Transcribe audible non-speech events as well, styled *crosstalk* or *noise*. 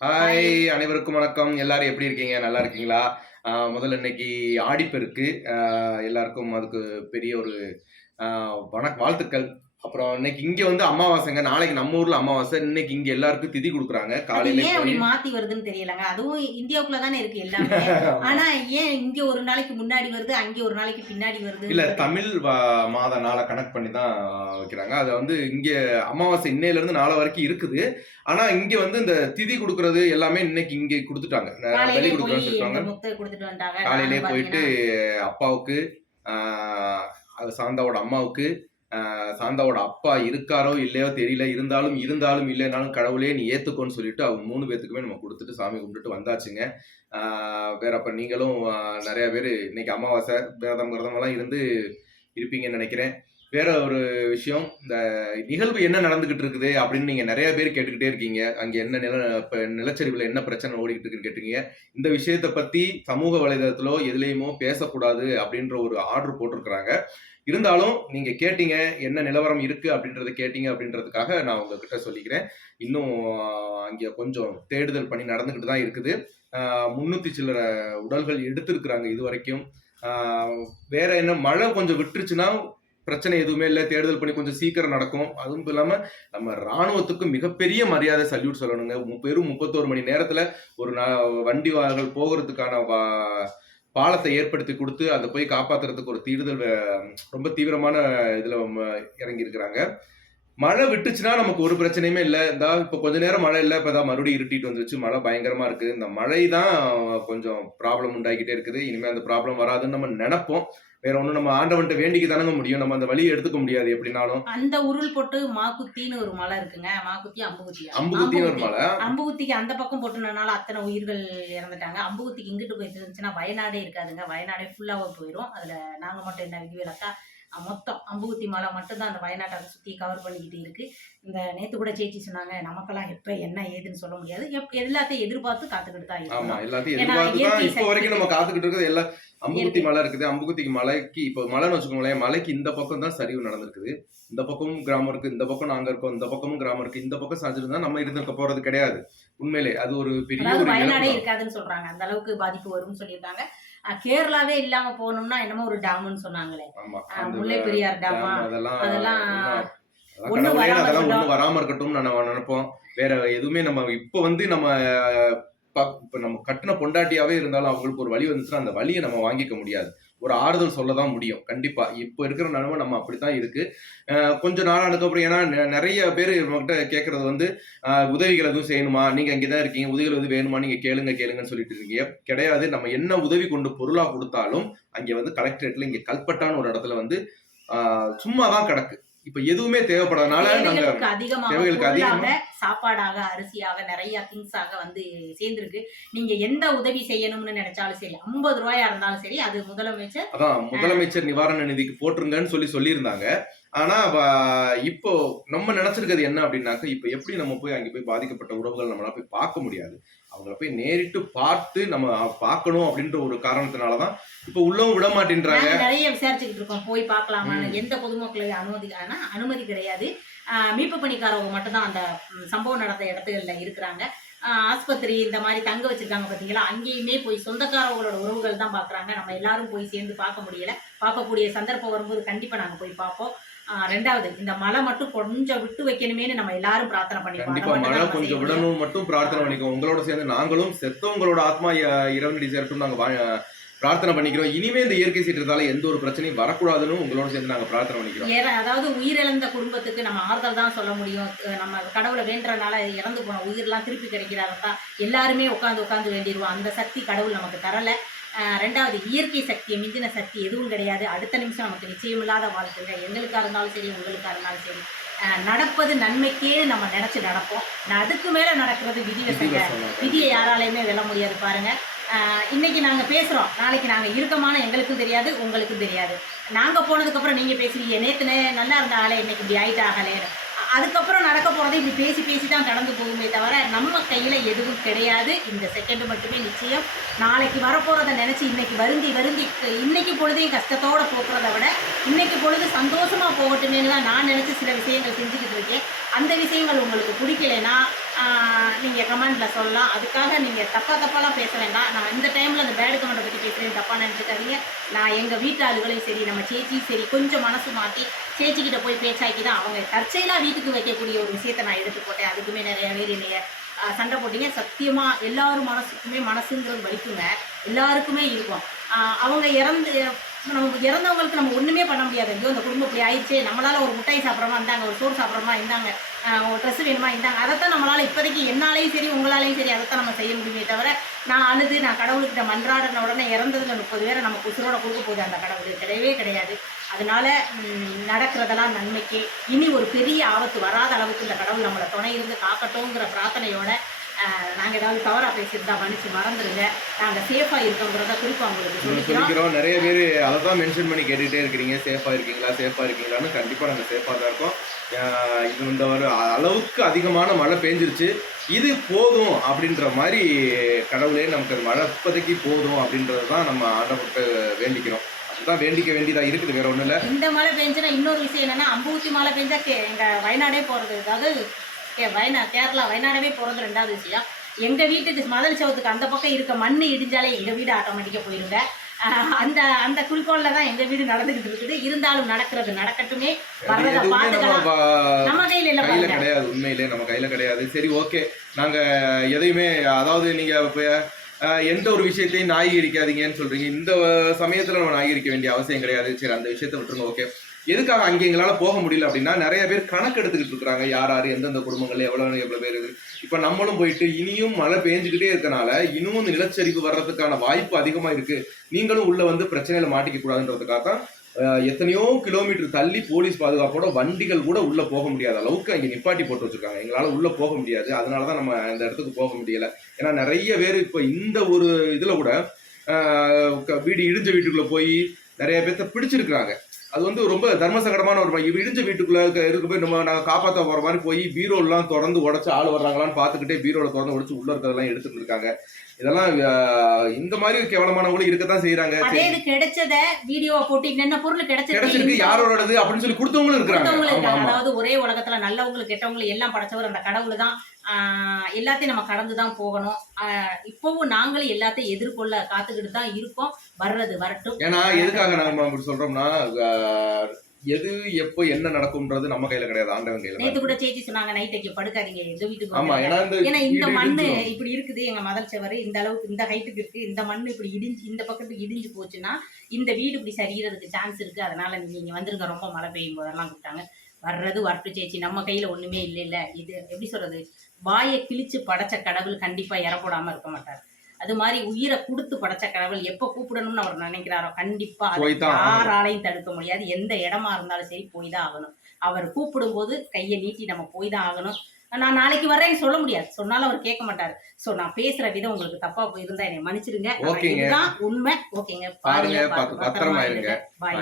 Hi அனைவருக்கும் வணக்கம். எல்லாரும் எப்படி இருக்கீங்க? நல்லா இருக்கீங்களா? முதல்ல இன்னைக்கு ஆடிப்பெருக்கு எல்லாருக்கும் அதுக்கு பெரிய ஒரு ஆஹ் வணக்க வாழ்த்துக்கள். அப்புறம் இன்னைக்கு இங்க வந்து அமாவாசைங்க. நாளைக்கு நம்ம ஊர்ல அமாவாசை. இன்னைக்கு இங்க எல்லாருக்கும் திதி கொடுக்குறாங்க. காலையில ஏன் அப்படி மாத்தி வருதுன்னு தெரியலங்க. அதுவும் இந்தியாவுக்குள்ள தானே இருக்கு எல்லாமே. *laughs* ஆனா ஏன் இங்க ஒரு நாளைக்கு முன்னாடி வருது அங்க ஒரு நாளைக்கு பின்னாடி வருது இல்ல தமிழ் மாத நாளை கணக்கு பண்ணி தான் வைக்கிறாங்க. அதை வந்து இங்க அமாவாசை இன்னையில இருந்து நாளை வரைக்கும் இருக்குது. ஆனா இங்க வந்து இந்த திதி கொடுக்கறது எல்லாமே இன்னைக்கு இங்க கொடுத்துட்டாங்க. போய் கொடுக்குறோம்னு சொல்லிட்டாங்க காலையிலே போயிட்டு அப்பாவுக்கு சாந்தாவோட அம்மாவுக்கு சாந்தாவோட அப்பா இருக்காரோ இல்லையோ தெரியல. இருந்தாலும் இருந்தாலும் இல்லைனாலும் கடவுளே நீ ஏத்துக்கோன்னு சொல்லிட்டு அவங்க மூணு பேத்துக்குமே நம்ம கொடுத்துட்டு சாமி கும்பிட்டுட்டு வந்தாச்சுங்க. வேற அப்ப நீங்களும் நிறைய பேர் இன்னைக்கு அமாவாசை விரதம் விரதம் எல்லாம் இருந்து இருப்பீங்கன்னு நினைக்கிறேன். வேற ஒரு விஷயம் இந்த நிகழ்வு என்ன நடந்துகிட்டு இருக்குது அப்படின்னு நீங்க நிறைய பேர் கேட்டுக்கிட்டே இருக்கீங்க. அங்க என்ன நில நிலச்சரிவுல என்ன பிரச்சனை ஓடிக்கிட்டு இருக்குன்னு கேட்டீங்க. இந்த விஷயத்தை பத்தி சமூக வலைதளத்திலோ எதுலேயுமோ பேசக்கூடாது அப்படின்ற ஒரு ஆர்டர் போட்டிருக்கிறாங்க. இருந்தாலும் நீங்க கேட்டீங்க என்ன நிலவரம் இருக்கு அப்படின்றத கேட்டீங்க அப்படின்றதுக்காக நான் உங்ககிட்ட சொல்லிக்கிறேன். இன்னும் அங்கே அங்க கொஞ்சம் தேடுதல் பணி நடந்துகிட்டு தான் இருக்குது. முன்னூத்தி சில்லற உடல்கள் எடுத்திருக்கிறாங்க இது வரைக்கும். வேற என்ன மழை கொஞ்சம் விட்டுருச்சுன்னா பிரச்சனை எதுவுமே இல்லை தேடுதல் பண்ணி கொஞ்சம் சீக்கிரம் நடக்கும். அதுவும் இல்லாமல் நம்ம ராணுவத்துக்கு மிகப்பெரிய மரியாதை சல்யூட் சொல்லணுங்க. பெரும் முப்பத்தோரு மணி நேரத்தில் ஒரு வண்டி வாகனங்கள் போகிறதுக்கான வா- பாலத்தை ஏற்படுத்தி கொடுத்து அதை போய் காப்பாத்துறதுக்கு ஒரு தீடுதல் ரொம்ப தீவிரமான இதில் இறங்கி இருக்கிறாங்க மழை விட்டுச்சுன்னா நமக்கு ஒரு பிரச்சனையுமே இல்லை. இந்த இப்போ கொஞ்ச நேரம் மழை இல்லை இப்போ தான் மறுபடியும் இருட்டிட்டு வந்துருச்சு. மழை பயங்கரமா இருக்கு. இந்த மழை தான் கொஞ்சம் ப்ராப்ளம் உண்டாகிட்டே இருக்குது. இனிமேல் அந்த ப்ராப்ளம் வராதுன்னு நம்ம நினைப்போம். வேற ஒன்றும் நம்ம ஆண்டவன்ட்ட வேண்டிக்கு தானங்க முடியும். நம்ம அந்த வழியை எடுத்துக்க முடியாது எப்படினாலும். அந்த உருள் போட்டு மாக்குத்தின்னு ஒரு மலை இருக்குங்க. மாக்குத்தி அம்புகுத்தி அம்புகுத்தின்னு ஒரு மலை. அம்புகுத்திக்கு அந்த பக்கம் போட்டுனனால அத்தனை உயிர்கள் இறந்துட்டாங்க. அம்புகுத்திக்கு இங்கிட்டு போயிட்டு இருந்துச்சுன்னா வயநாடே இருக்காதுங்க. வயநாடே ஃபுல்லாவே போயிடும் அதுல நாங்க மட்டும் என்ன விதிவிலக்கா மொத்தம் அம்புகுத்தி மலை மட்டும் தான் அந்த வயநாட்டை சுத்தி கவர் பண்ணிக்கிட்டு இருக்கு. இந்த நேத்து கூட சேச்சி சொன்னாங்க நமக்கெல்லாம் எப்ப என்ன ஏதுன்னு சொல்ல முடியாது. எப்- எல்லாத்தையும் எதிர்பார்த்து காத்துக்கிட்டு தான் ஆமா இருக்கணும் எல்லாத்தையும் எதிர்பார்த்து தான் இப்போ வரைக்கும் நம்ம காத்துக்கிட்டு இருக்கிறது எல்லாம் அம்புகுத்தி. மலை இருக்குது. அம்புகுத்திக்கு மலைக்கு இப்போ மலைன்னு வச்சுக்கோங்களேன் மலைக்கு இந்த பக்கம் தான் சரிவு நடந்திருக்குது. இந்த பக்கமும் கிராமம் இருக்கு இந்த பக்கம் நாங்க இருக்கோம் இந்த பக்கமும் கிராமம் இருக்கு. இந்த பக்கம் சாஞ்சிருந்தா நம்ம இருந்திருக்க போறது கிடையாது. உண்மையிலே அது ஒரு பெரிய ஒரு. இருக்காதுன்னு சொல்றாங்க. அந்த அளவுக்கு பாதிப்பு வரும்னு சொல்லியிருக்காங்க. கேரளாவே இல்லாம போகணும்னா என்னமோ ஒரு டேம்னு சொன்னாங்க ஆமா அஹ் அந்த முல்லை பெரியார் டேமா? அதெல்லாம் கடவுளே வராம அதெல்லாம் இருக்கட்டும். நம்ம நினைப்போம். வேற எதுவுமே நம்ம இப்ப வந்து நம்ம இப்ப நம்ம கட்டின பொண்டாட்டியாவே இருந்தாலும் அவங்களுக்கு ஒரு வழி வந்துச்சுன்னா அந்த வழியை நம்ம வாங்கிக்க முடியாது. ஒரு ஆறுதல் சொல்ல தான் முடியும். கண்டிப்பா. இப்போ இருக்கிற நிலைமை நம்ம அப்படித்தான் இருக்கு. கொஞ்சம் கொஞ்ச நாளானதுக்கு அப்புறம் ஏன்னா நெ- நிறைய பேர் நம்மகிட்ட கேட்கறது வந்து உதவிகள் எதுவும் செய்யணுமா? நீங்க அங்கேதான் இருக்கீங்க. உதவிகள் எதுவும் வேணுமா? நீங்க கேளுங்க கேளுங்கன்னு சொல்லிட்டு இருக்கீங்க. கிடையாது. நம்ம என்ன உதவி கொண்டு பொருளா கொடுத்தாலும் அங்க வந்து கலெக்டரேட்ல இங்க கல்பட்டான்னு ஒரு இடத்துல வந்து சும்மா தான் கிடக்கு. இப்ப எதுவுமே தேவைப்படாதனால நாங்க தேவைகளுக்கு அதிகமாக சாப்பாடாக அரிசியாக நிறைய திங்ஸாக வந்து சேர்ந்திருக்கு. நீங்க எந்த உதவி செய்யணும்னு நினைச்சாலும் சரி ஐம்பது ரூபாயா இருந்தாலும் சரி அது முதலமைச்சர் அதான் முதலமைச்சர் நிவாரண நிதிக்கு போட்டுருங்கன்னு சொல்லி சொல்லியிருந்தாங்க. ஆனா இப்போ நம்ம நினைச்சிருக்கிறது என்ன அப்படின்னாக்க இப்ப எப்படி நம்ம போய் அங்க போய் பாதிக்கப்பட்ட உறவுகள் நம்மளால போய் பார்க்க முடியாது. அவங்கள போய் நேரிட்டு பார்த்து நம்ம பார்க்கணும் அப்படின்ற ஒரு காரணத்தினாலதான் இப்ப உள்ளவும் விட மாட்டேன்றாங்க. நிறைய விசாரிச்சுக்கிட்டு இருக்கோம். போய் பார்க்கலாமான்னு. ம். எந்த பொதுமக்களை அனுமதி அனுமதி கிடையாது. ஆஹ் மீட்பு பணிக்காரவங்க மட்டும்தான் அந்த சம்பவம் நடந்த இடத்துகள்ல இருக்கிறாங்க. ஆஹ் ஆஸ்பத்திரி இந்த மாதிரி தங்க வச்சிருக்காங்க பாத்தீங்களா? அங்கேயுமே போய் சொந்தக்காரவங்களோட உறவுகள் தான் பாக்குறாங்க. நம்ம எல்லாரும் போய் சேர்ந்து பார்க்க முடியல. பார்க்கக்கூடிய சந்தர்ப்பம் வரும்போது கண்டிப்பா நாங்க போய் பார்ப்போம். ரெண்டாவது இந்த மழை மட்டும் கொஞ்சம் விட்டு வைக்கணுமேனு நம்ம எல்லாரும் பிரார்த்தனை பண்ணிப்போம். மழை கொஞ்சம். விடணும் மட்டும் பிரார்த்தனை பண்ணிக்கோ உங்களோட சேர்ந்து நாங்களும் செத்தவங்களோட ஆத்மா இறைவனடி சேரட்டும் நாங்க பிரார்த்தனை பண்ணிக்கிறோம். இனிமே இந்த இயற்கை சீற்றத்தால எந்த ஒரு பிரச்சனையும் வரக்கூடாதுன்னு உங்களோட சேர்ந்து நாங்க பிரார்த்தனை பண்ணிக்கிறோம். அதாவது உயிரிழந்த குடும்பத்துக்கு நம்ம ஆறுதல் தான் சொல்ல முடியும். நம்ம கடவுளை வேண்டுறனால இறந்து போன உயிரெல்லாம் திருப்பி கிடைக்கிறாரா எல்லாருமே உட்காந்து உட்காந்து வேண்டிடுவோம். அந்த சக்தி கடவுள் நமக்கு தரல. ரெண்டாவது இயற்கை சக்தியை மிஞ்சின சக்தி எதுவும் கிடையாது. அடுத்த நிமிஷம் நமக்கு நிச்சயமில்லாத வாழ்க்கைங்க. எங்களுக்கா இருந்தாலும் சரி உங்களுக்கா இருந்தாலும் சரி. நடப்பது நன்மைக்கே நம்ம நினைச்சு நடப்போம். அதுக்கு மேல நடக்கிறது விதிவசங்க. விதியை யாராலையுமே வெல்ல முடியாது பாருங்க. ஆஹ் இன்னைக்கு நாங்க பேசுறோம். நாளைக்கு நாங்க இருக்கமான எங்களுக்கும் தெரியாது உங்களுக்கும் தெரியாது. நாங்க போனதுக்கு அப்புறம் நீங்க பேசுவீங்க நேத்து நே- நல்லா இருந்த ஆளே இன்னைக்கு இப்படி ஆயிட்டாகலே அதுக்கப்புறம் நடக்க போகிறது இப்படி பேசி பேசி தான் கடந்து போகுமே தவிர நம்ம கையில் எதுவும் கிடையாது. இந்த செகண்ட் மட்டுமே நிச்சயம். நாளைக்கு வரப்போகிறத நினச்சி இன்றைக்கி வருந்தி வருந்தி இன்றைக்கி பொழுதையும் கஷ்டத்தோடு போக்குறத விட இன்றைக்கி பொழுது சந்தோஷமாக போகட்டுமேனு தான் நான் நினச்சி சில விஷயங்கள் செஞ்சுக்கிட்டு இருக்கேன். அந்த விஷயங்கள் உங்களுக்கு பிடிக்கலைன்னா நீங்கள் கமெண்ட்டில் சொல்லலாம். அதுக்காக நீங்கள் தப்பாக தப்பாலாம் பேச வேண்டாம். நான் இந்த டைமில் அந்த பேடு கமெண்ட்டை பற்றி பேசுகிறேன் தப்பாக நினச்சிக்காதீங்க. நான் எங்கள் வீட்டு ஆளுகளையும் சரி நம்ம சேச்சியும் சரி கொஞ்சம் மனசு மாற்றி சேச்சிக்கிட்ட போய் பேச்சாக்கி தான் அவங்க தற்செயலாக வீட்டுக்கு வைக்கக்கூடிய ஒரு விஷயத்தை நான் எடுத்து போட்டேன். அதுக்குமே நிறைய பேர் என்னைய சண்டை போட்டீங்க. சத்தியமாக எல்லாரும் மனசுக்குமே மனசுங்கிறது வலிக்குங்க எல்லாருக்குமே இருக்கும். அவங்க இறந்து நம்ம இறந்தவங்களுக்கு நம்ம ஒன்றுமே பண்ண முடியாது. ஐயோ இந்த குடும்பம் இப்படி ஆயிடுச்சு. நம்மளால் ஒரு முட்டாய் சாப்பிட்றோமா இருந்தாங்க ஒரு சோறு சாப்பிட்றோமா இருந்தாங்க. ட்ரெஸ் வேணுமா? இந்தாங்க. அதைத்தான் நம்மளால இப்போதைக்கு என்னாலையும் சரி உங்களாலையும் சரி அதைத்தான் நம்ம செய்ய முடியுமே தவிர நான் அழுது நான் கடவுள்கிட்ட மன்றாடின உடனே இறந்ததுல முப்பது பேரை நமக்கு உசுரோட கொடுக்க போகுது அந்த கடவுள். கிடையவே கிடையாது. அதனால நடக்கிறதெல்லாம் நன்மைக்கு. இனி ஒரு பெரிய ஆபத்து வராத அளவுக்கு இந்த கடவுள் நம்மளை துணை இருந்து காக்கட்டும்ங்கிற பிரார்த்தனையோட நாங்கள் ஏதாவது தவறாக பேசியிருந்தா மன்னிச்சு மறந்துடுங்க நாங்கள் சேஃபாக இருக்கோங்கிறத குறிப்பாக உங்களுக்கு சொல்லிக்கிறோம். நிறைய பேர் அதை தான் மென்ஷன் பண்ணி கேட்டுகிட்டே இருக்கிறீங்க. சேஃபாக இருக்கீங்களா? சேஃபாக இருக்கீங்களான்னு கண்டிப்பாக நாங்கள் சேஃபாக தான் இருக்கோம். இந்த ஒரு அளவுக்கு அதிகமான மழை பெஞ்சிருச்சு. இது போதும் அப்படின்ற மாதிரி கடவுளே நமக்கு அது மழை இப்போதைக்கு போதும் அப்படின்றது தான் நம்ம ஆண்டவர்கிட்ட வேண்டிக்கிறோம். அதுதான் வேண்டிக்க வேண்டியதாக இருக்குது வேற ஒன்றும் இல்லை. இந்த மழை பெஞ்சுனா இன்னொரு விஷயம் என்னன்னா அம்பூத்தி மழை பெஞ்சா கே எங்கள் வயநாடே போகிறது அதாவது கே வயநா கேரளா வயநாடவே போகிறது ரெண்டாவது விஷயம். எங்கள் வீட்டுக்கு மதல் சவுத்துக்கு அந்த பக்கம் இருக்க மண் இடிஞ்சாலே எங்கள் வீடு ஆட்டோமேட்டிக்காக போயிருங்க. அந்த அந்த குறிக்கோளில் தான் எங்கள் வீடு நடந்துக்கிட்டு இருக்குது. இருந்தாலும் நடக்கிறது நடக்கட்டுமே. வர்றதை நம்ம பார்த்துக்கலாம். வ- நம்ம கையில் இல்லை கையில கிடையாது உண்மையிலே நம்ம கையில கிடையாது. சரி ஓகே. நாங்க எதையுமே அதாவது நீங்க எந்த ஒரு விஷயத்தையும் நாயகரிக்காதீங்கன்னு சொல்றீங்க. இந்த சமயத்துல நம்ம நாயகரிக்க வேண்டிய அவசியம் கிடையாது. சரி அந்த விஷயத்தை விட்டுருங்க ஓகே. எதுக்காக அங்கே எங்களால் போக முடியல அப்படின்னா நிறைய பேர் கணக்கு எடுத்துக்கிட்டு இருக்கிறாங்க. யார் யார் எந்தெந்த குடும்பங்கள் எவ்வளோ எவ்வளோ பேர் இருக்கு. இப்போ நம்மளும் போயிட்டு இனியும் மழை பெஞ்சுக்கிட்டே இருக்கனால இன்னும் இந்த நிலச்சரிவு வர்றதுக்கான வாய்ப்பு அதிகமாக இருக்கு. நீங்களும் உள்ள வந்து பிரச்சனையில மாட்டிக்க கூடாதுன்றதுக்காக தான் எத்தனையோ கிலோமீட்டர் தள்ளி போலீஸ் பாதுகாப்போட வண்டிகள் கூட உள்ள போக முடியாத அளவுக்கு அங்கே நிப்பாட்டி போட்டு வச்சிருக்காங்க. எங்களால் உள்ள போக முடியாது. அதனால தான் நம்ம இந்த இடத்துக்கு போக முடியல. ஏன்னா நிறைய பேர் இப்போ இந்த ஒரு இதில் கூட க- வீடு இடிஞ்ச வீட்டுக்குள்ளே போய் நிறைய பேர்த்த பிடிச்சிருக்கிறாங்க. அது வந்து ரொம்ப தர்ம சங்கடமான ஒரு இடிஞ்ச வீட்டுக்குள்ள இருக்க- போய் நம்ம நாங்கள் காப்பாற்ற போற மாதிரி போய் பீரோலாம் திறந்து உடச்சு ஆள் வர்றாங்களான்னு பார்த்துக்கிட்டே பீரோல திறந்து உடச்சு உள்ள இருக்கிறதெல்லாம் எடுத்துட்டு இருக்காங்க. இதெல்லாம் இந்த மாதிரி கேவலமானவங்களும் இருக்கத்தான் செய்யறாங்க கிடைச்சத வீடியோவை போட்டு என்ன பொருள் கிடைச்சிருக்கு கிடைச்சிருக்கு யாரோடது அப்படின்னு சொல்லி கொடுத்தவங்களும் இருக்கிறாங்க. அதாவது ஒரே உலகத்துல நல்லவங்களுக்கு கெட்டவங்களுக்கு எல்லாம் படைச்சவர் அந்த கடவுள் தான் எல்லாத்தையும் நம்ம கடந்து தான் போகணும் இப்பவும் நாங்களும் எல்லாத்தையும் எதிர்கொள்ள காத்துக்கிட்டு தான் இருக்கோம். வர்றது வரட்டும். ஏன்னா எதுக்காக நம்ம அப்படி சொல்றோம்னா எது எப்போ என்ன நடக்கும்ன்றது நம்ம கையில கிடையாது. ஆண்டவன் கையில நேத்து. கூட சேச்சி சொன்னாங்க நைட் வைக்க படுக்காதீங்க எங்க வீட்டுக்கு ஆமா. ஏன்னா இந்த ஏன்னா இந்த வீடு மண்ணு. இப்படி இருக்குது எங்க மதல் செவரு இந்த அளவுக்கு இந்த ஹைட்டுக்கு இருக்கு இந்த மண்ணு இப்படி இடிஞ்சு இந்த பக்கத்துக்கு இடிஞ்சு போச்சுன்னா இந்த வீடு இப்படி சரிகிறதுக்கு சான்ஸ் இருக்கு. அதனால நீங்க வந்துருங்க ரொம்ப மழை பெய்யும் போதெல்லாம் கூப்பிட்டாங்க. வர்றது வரட்டு சேச்சி. நம்ம கையில ஒண்ணுமே இல்லை இல்ல இது எப்படி சொல்றது? வாயை கிழிச்சு படைச்ச கடவுள் கண்டிப்பா இறப்படாம இருக்க மாட்டார். அது மாதிரி உயிரை கொடுத்து படைச்ச கடவுள் எப்ப கூப்பிடணும்னு அவர் நினைக்கிறாரோ கண்டிப்பா. யாராலையும் தடுக்க முடியாது. எந்த இடமா இருந்தாலும் சரி போய் தான் ஆகணும். அவர் கூப்பிடும் போது கையை நீட்டி நம்ம போய் தான் ஆகணும். நான் நாளைக்கு வரேன்னு சொல்ல முடியாது. சொன்னாலும் அவர் கேட்க மாட்டாரு. சோ நான் பேசுற விதம் உங்களுக்கு தப்பா போயிருந்தா என்னை மன்னிச்சிருங்க. இதுதான் உண்மை. ஓகேங்க. பாருங்க, பத்திரமா இருங்க. பாய்